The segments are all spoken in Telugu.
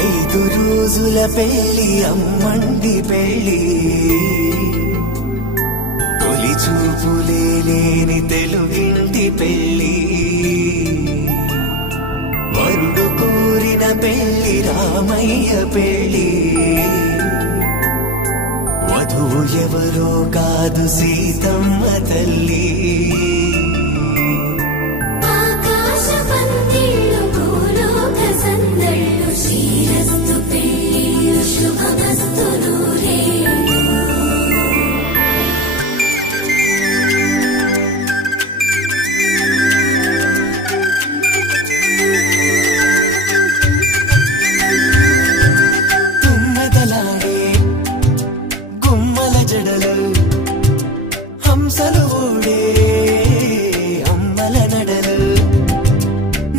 ఐదు రోజుల పెళ్లి అమ్మండి పెళ్లి తొలి చూపులే లేని తెలుగింటి పెళ్లి వరుడు కోరిన పెళ్లి రామయ్య పెళ్లి వధువు ఎవరో కాదు సీతమ్మ తల్లి హంసలు ఓడే అమ్మల నడలు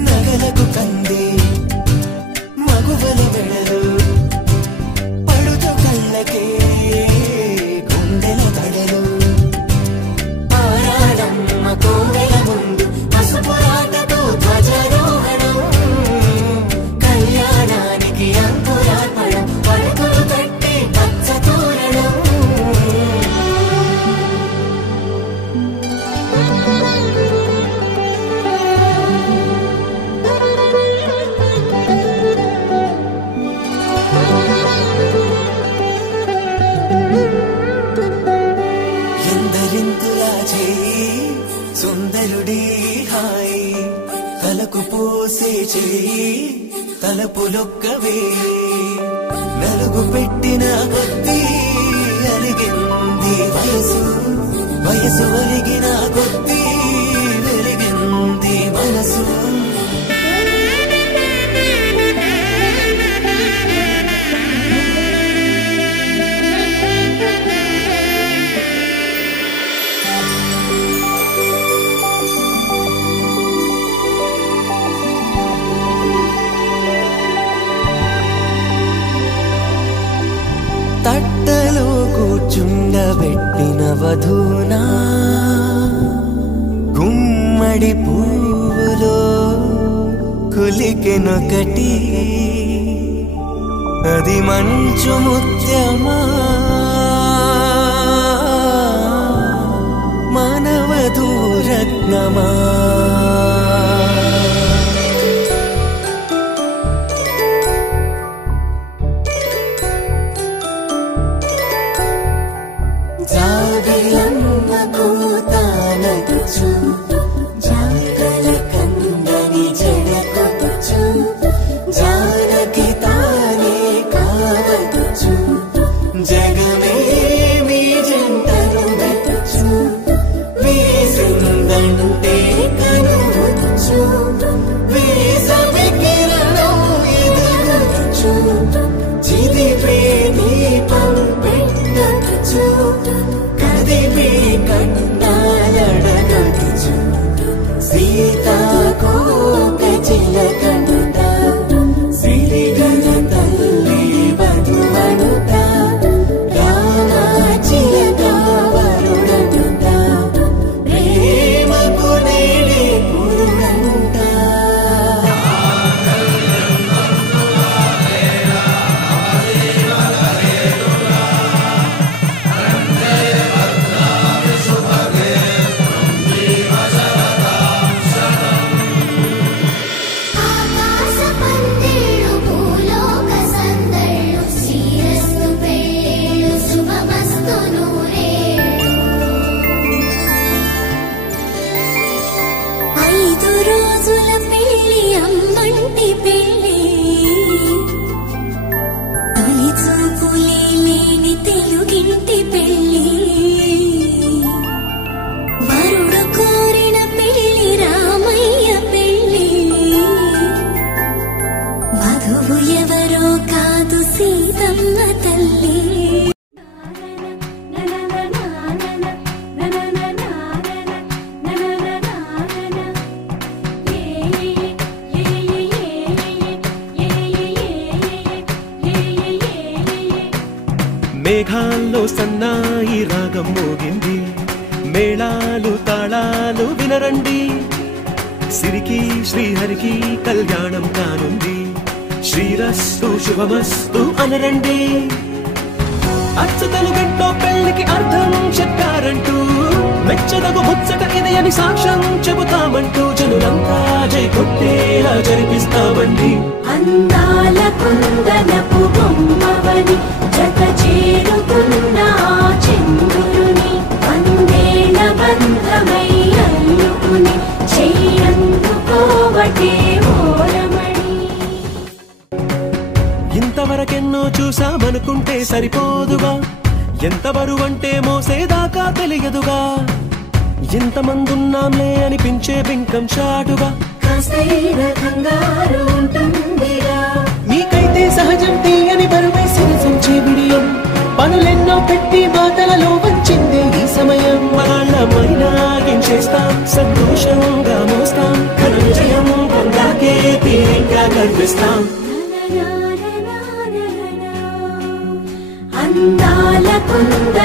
నగలకు కంది మగువల మెడలు పడుతు కళ్ళకే గుండెల తడలు ఆరాడమ్మ కోవెల ముందు పసుపురాటతో ధ్వజారోహణం కళ్యాణానికి అంకురార్పణం పడుతులు కట్టి పచ్చ తోరణం ఎందరింతులా చేయి సుందరుడి హాయి తలకు పోసే చేయి తలపులొక్కవే నలుగు పెట్టిన కొద్దీ అలిగింది వయసు వయసు ఒలిగిన కొద్దీ వెలిగింది మనసు తట్టలో కూర్చుండబెట్టిన వధూనా గుమ్మడి పువ్వులో కులికెనొకటి అది మంచు ముత్యమా మానవధూరత్నమా జాబిలమ్మ కూతానగుచు జాగల కందని జడకొచ్చు జానకి తానే కావదుచు జగమే మీ జంటను వెతుచు వేసిందంటే కనువచ్చు వేసవి కిరణం ఎదుగుచు చిదిపే దీపం పెట్టచ్చు కదిపే కండాలడగచ్చు సీతాకోక చిలకనుట సిరిగల తల్లి వధువనుట రామ చిలక వరుడనుట ప్రేమకు నేడే పురుడంట మేఘాల్లో సన్నాయి రాగం మోగింది మేళాలు తాళాలు వినరండి, సిరికి శ్రీహరికి కళ్యాణం కానుంది, శ్రీరస్తు శుభమస్తు అనరండి. అచ్చతలు గంటో పెళ్లికి అర్థం చెప్పారంటూ, మెచ్చదగు ముచ్చట ఇది అని సాక్ష్యం చెబుతామంటూ, జనులంతా జై కొట్టేలా జరిపిస్తామండి. అందాల కుందనపు బొమ్మవని జత చేరుకున్న చంద్రుని, వందేల బంధమై అల్లుకుని చెయ్యందుకోవటే ఓరమణి. ఇంతవరకెన్నో చూసామనుకుంటే సరిపోదుగా, ఎంత బరువంటే మోసేదాకా తెలియదుగా, ఇంతమందున్నాంలే అనిపించే బింకం చాటుగా, కాస్తైన కంగారు ఉంటుందిరా. మీకైతే సహజం తీయని బరువే సిరిసంచే బిడియం, పనులెన్నో పెట్టి మాటలలో వచ్చిందే ఈ సమయం. వాళ్ళమైనా ఏం చేస్తాం, సంతోషంగా మోస్తాం, ఘన విజయం పొందాకే తీరిగ్గా కనిపిస్తాం. అందాల కుంద